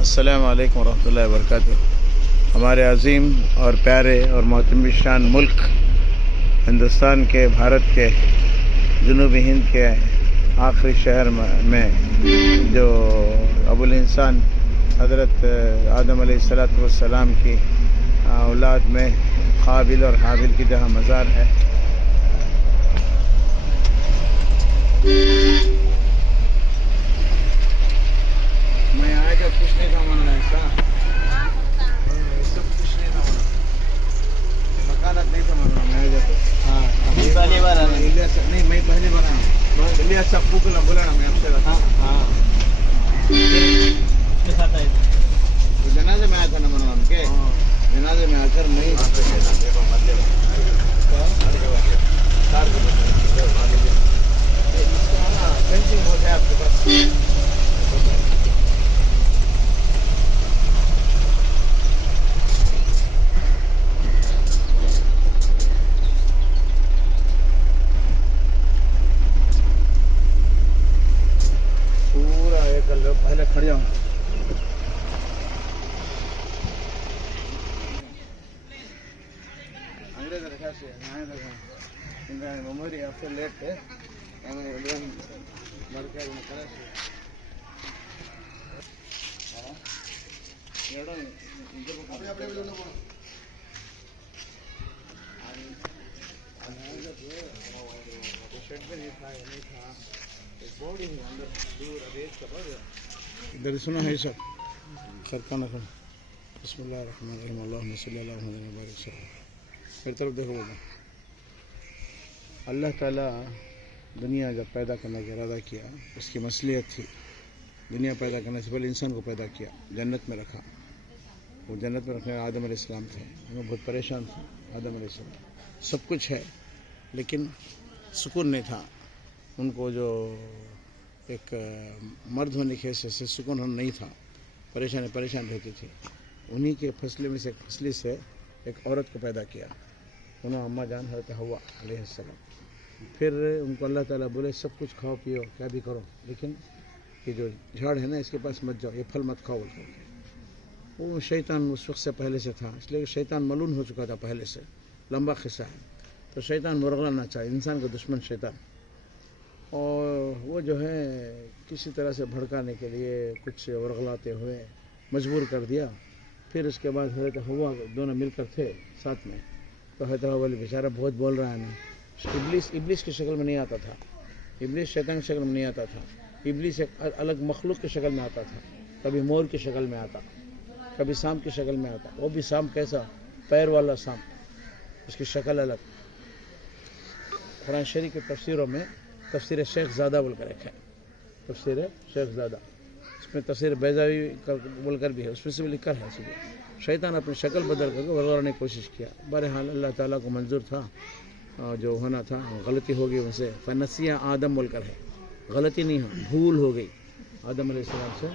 السلام علیکم ورحمۃ اللہ وبرکاتہ۔ ہمارے عظیم اور پیارے اور محترم شان ملک ہندوستان کے، بھارت کے جنوبی ہند کے آخری شہر میں جو ابو الانسان حضرت آدم علیہ السلام کی اولاد میں قابل اور حابل کی جہاں مزار ہے، میں آیا جب کچھ نہیں تھا ماننا ایسا، سب کچھ نہیں تھا ماننا، مکانات نہیں تھا ماننا، میں آیا جب پہلی بار نہیں، میں پہلی بار آیا الیاس ابو کو نہ بولا نا، میں آپ سے رہا کے ساتھ آئے تھے۔ جنازے میں آیا تھا نا ماننا ان کے، جنازے میں آ کر نہیں پینٹنگ ہو جائے آپ کے پاس۔ پورا ایک پہلے کھڑے ہوں انگریز رکھا سے memory after late مرکز کرا ادھر سنا ہے سب سرکانہ کا۔ بسم اللہ الرحمن الرحیم، اللہم صلی اللہ علیہ وسلم۔ میری طرف دیکھو بابا، اللہ تعالیٰ دنیا جب پیدا کرنے کا ارادہ کیا، اس کی مصلحت تھی۔ دنیا پیدا کرنے سے پہلے انسان کو پیدا کیا، جنت میں رکھا۔ وہ جنت میں رکھنے آدم علیہ السلام تھے، وہ بہت پریشان تھے آدم علیہ السلام۔ سب کچھ ہے لیکن سکون نہیں تھا ان کو، جو ایک مرد ہونے کی حیثیت سے سکون ہونا نہیں تھا، پریشان رہتی تھی۔ انہی کے فصلے میں سے ایک فصلی سے ایک عورت کو پیدا کیا، انہوں اماں جان حضرت حوا علیہ السلام۔ پھر ان کو اللہ تعالیٰ بولے سب کچھ کھاؤ پیو کیا بھی کرو، لیکن یہ جو جھاڑ ہے نا اس کے پاس مت جاؤ، یہ پھل مت کھاؤ۔ وہ شیطان اس وقت سے پہلے سے تھا، اس لیے کہ شیطان ملعون ہو چکا تھا پہلے سے، لمبا قصہ ہے۔ تو شیطان مرغلانا چاہے، انسان کا دشمن شیطان، اور وہ جو ہے کسی طرح سے بھڑکانے کے لیے کچھ ورغلاتے ہوئے مجبور کر دیا۔ پھر اس کے بعد حضرت حوا دونوں مل کر تھے ساتھ میں، تو حضرت حوا بیچارہ بہت بول رہا ہے نا، ابلیس کی شکل میں نہیں آتا تھا، ابلیس شیطان کی شکل میں نہیں آتا تھا، ابلیس ایک الگ مخلوق کی شکل میں آتا تھا، کبھی مور کی شکل میں آتا، کبھی سانپ کی شکل میں آتا۔ وہ بھی سانپ کیسا؟ پیر والا سانپ، اس کی شکل الگ۔ قرآن شریف کی تفسیروں میں تفسیر شیخ زادہ بول کر رکھا ہے، تفسیر شیخ زادہ، اس میں تفسیر بیضاوی بول کر بھی ہے، اس میں سے بھی لکھا ہے شیطان اپنی شکل بدل کر کے ورگلانے کی کوشش کیا۔ بہرحال اللہ تعالیٰ کو منظور تھا، جو ہونا تھا غلطی ہو گئی ان سے، فنسیہ آدم بول کر ہے، غلطی نہیں ہے، بھول ہو گئی، آدم علیہ السلام سے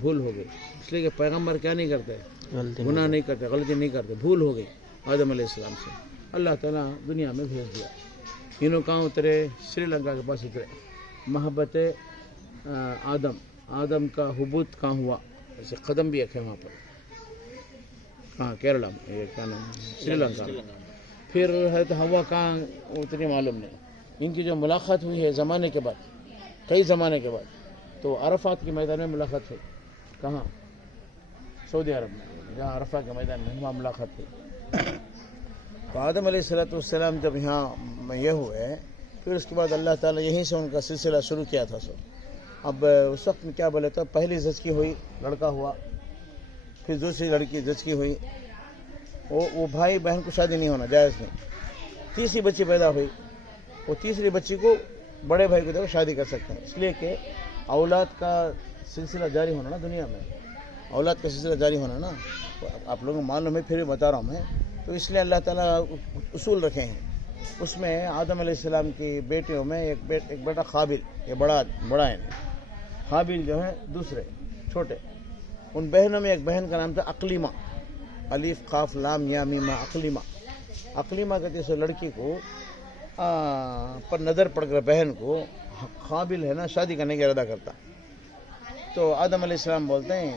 بھول ہو گئی۔ اس لیے کہ پیغمبر کیا نہیں کرتے، گناہ نہیں کرتے، غلطی نہیں کرتے، بھول ہو گئی آدم علیہ السلام سے۔ اللہ تعالیٰ دنیا میں بھیج دیا۔ تینوں کہاں اترے؟ سری لنکا کے پاس اترے۔ محبت آدم کا حبوط کہاں ہوا؟ ایسے قدم بھی ایک ہے وہاں پر، کہاں؟ کیرلا میں، یہ کیا نام؟ سری لنکا میں۔ پھر حضرت حوا کہاں اتنی معلوم نہیں۔ ان کی جو ملاقات ہوئی ہے زمانے کے بعد، کئی زمانے کے بعد، تو عرفات کے میدان میں ملاقات ہوئی۔ کہاں؟ سعودی عرب میں، جہاں عرفہ کے میدان میں وہاں ملاقات ہوئی۔ تو آدم علیہ السلام جب یہاں یہ ہوئے، پھر اس کے بعد اللہ تعالیٰ یہیں سے ان کا سلسلہ شروع کیا تھا۔ اب اس وقت میں کیا بولے تو پہلی زچگی ہوئی، لڑکا ہوا، پھر دوسری لڑکی زچگی ہوئی، وہ بھائی بہن کو شادی نہیں ہونا جائز نہیں۔ تیسری بچی پیدا ہوئی، وہ تیسری بچی کو بڑے بھائی کو دیکھو شادی کر سکتے ہیں، اس لیے کہ اولاد کا سلسلہ جاری ہونا نا دنیا میں، اولاد کا سلسلہ جاری ہونا نا، آپ لوگوں کو معلوم ہے، پھر بھی بتا رہا ہوں میں۔ تو اس لیے اللہ تعالیٰ اصول رکھے ہیں۔ اس میں آدم علیہ السلام کی بیٹیوں میں ایک بیٹا قابل، یہ بڑا ہے، حابل جو ہے دوسرے چھوٹے۔ ان بہنوں میں ایک بہن کا نام تھا اقلیمہ، الف قاف لام یا میم اقلیمہ۔ اقلیمہ کہتے ہیں لڑکی کو پر نظر پڑ کر بہن کو قابل ہے نا شادی کرنے کا ارادہ کرتا۔ تو آدم علیہ السلام بولتے ہیں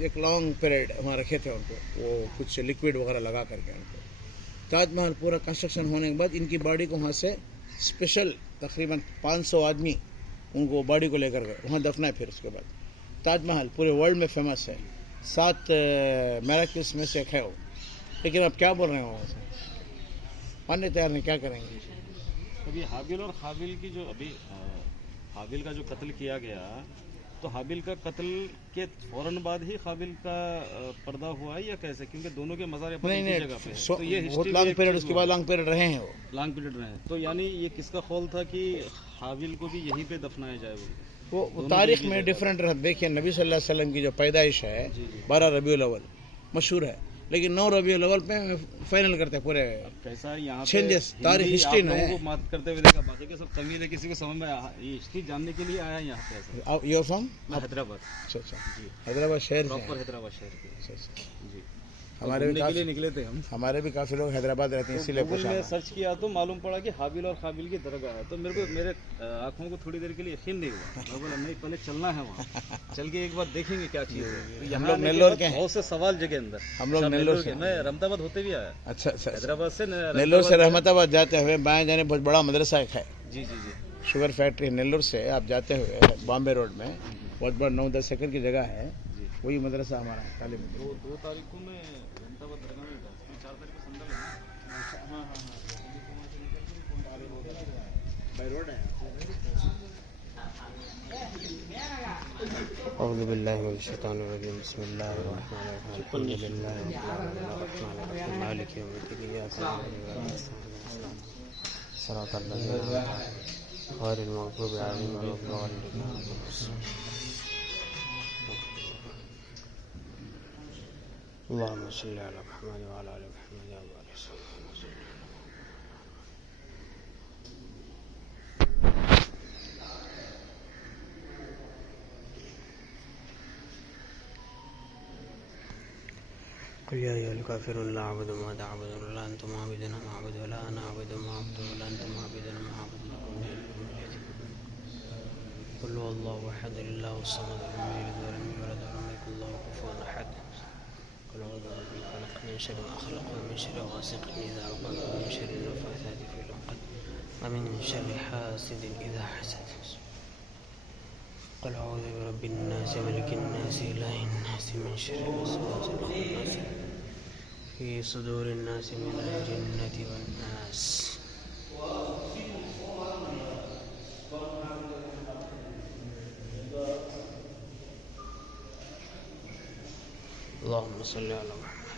ایک لانگ پیریڈ وہاں رکھے تھے ان کو, وہ کچھ لکوڈ وغیرہ لگا کر کے ان کو. تاج محل پورا کنسٹرکشن ہونے کے بعد ان کی باڈی کو وہاں سے اسپیشل تقریباً 500 آدمی ان کو باڈی کو لے کر گئے, وہاں دفنا ہے. پھر اس کے بعد تاج محل پورے ورلڈ میں فیمس ہے, 7 میراکلس میں سے ایک ہے وہ. لیکن اب کیا بول رہے ہیں وہاں سے ماننے تیار نہیں, کیا کریں گے. ابھی حابیل اور قابیل کی جو ابھی حابیل کا جو قتل کیا گیا, تو حابیل کا قتل کے فوراً بعد ہی قابیل کا پردہ ہوا ہے یا کیسے؟ کیونکہ دونوں کے مزار اپنی جگہ پہ ہیں, تو یہ بہت لانگ پیریڈ, اس کے بعد لانگ پیریڈ رہے ہیں وہ, لانگ پیریڈ رہے ہیں. تو یعنی یہ کس کا قول تھا کہ حابیل کو بھی یہیں پہ دفنایا جائے؟ وہ تاریخ میں ڈفرینٹ رہا. دیکھیے نبی صلی اللہ علیہ وسلم کی جو پیدائش ہے 12 ربیع الاول مشہور ہے, لیکن 9 ربیع الاول پہ فائنل کرتے ہیں پورے کیسا یہاں چینجز. تاریخ ہسٹری میں کو مات کرتے ہوئے دیکھا, باقی کے سب تمیل ہے, کسی کو سمجھ میں یہ ہسٹری جاننے کے لیے آیا یہاں پہ ایسا. Your from Hyderabad. اچھا اچھا, حیدرآباد شہر پراپر حیدرآباد شہر کے. جی, ہمارے بھی کے لیے نکلے تھے ہم. ہمارے بھی کافی لوگ حیدرآباد رہتے ہیں, اسی لیے گوگل پوچھا. میں سرچ کیا تو معلوم پڑا کہ حابیل اور قابیل کی درگاہ ہے. تو میرے کو میرے آنکھوں کو تھوڑی دیر کے لیے یقین نہیں ہوا. میں بولا نہیں, پہلے چلنا ہے وہاں, چل کے ایک بار دیکھیں گے کیا چیز ہے. ہم لوگ نیلور کے ہیں, بہت سے سوال جگہ اندر. ہم لوگ نیلور سے, میں رحمت آباد ہوتے بھی آیا. اچھا اچھا, حیدرآباد سے نیلور سے رحمت آباد جاتے ہوئے بائیں جانے بہت بڑا مدرسہ ایک ہے, جی جی جی, شوگر فیکٹری. نیلور سے آپ جاتے ہوئے بامبے روڈ میں بہت بڑا 9-10 ایکڑ کی جگہ ہے, وہی مدرسہ ہمارا ہے. تعلیم 2 تاریخ کو میں رحمت آباد درگاہ میں تھا, 4 تاریخ کو سنڈے ہے. اعوذ باللہ من الشیطان الرجیم. بسم اللہ الرحمن الرحیم. الحمد للہ رب العالمین الرحمن الرحیم مالک یوم الدین ایاک نعبد و ایاک نستعین صراط الذین انعمت علیہم غیر المغضوب علیہم ولا الضالین. اللهم صل علی محمد وعلی آل محمد وبارک وسلم. قل يا أيها الكافرون لا أعبد ما تعبدون ولا أنتم عابدون ما أعبد ولا أنا أعبد ما أعبد ولا أنتم عابدون ما أعبد قل هو الله أحد الله الصمد لم يلد ولم يولد ولم يكن له كفوا أحد. قل أعوذ برب الفلق من شر ما خلق ومن شر غاسق إذا وقب ومن شر النفاثات في العقد ومن شر حاسد إذا حسد. قل أعوذ برب الناس ملك الناس إله الناس من شر الوسواس الخناس في صدور الناس من الجنة والناس. اللهم صل على محمد.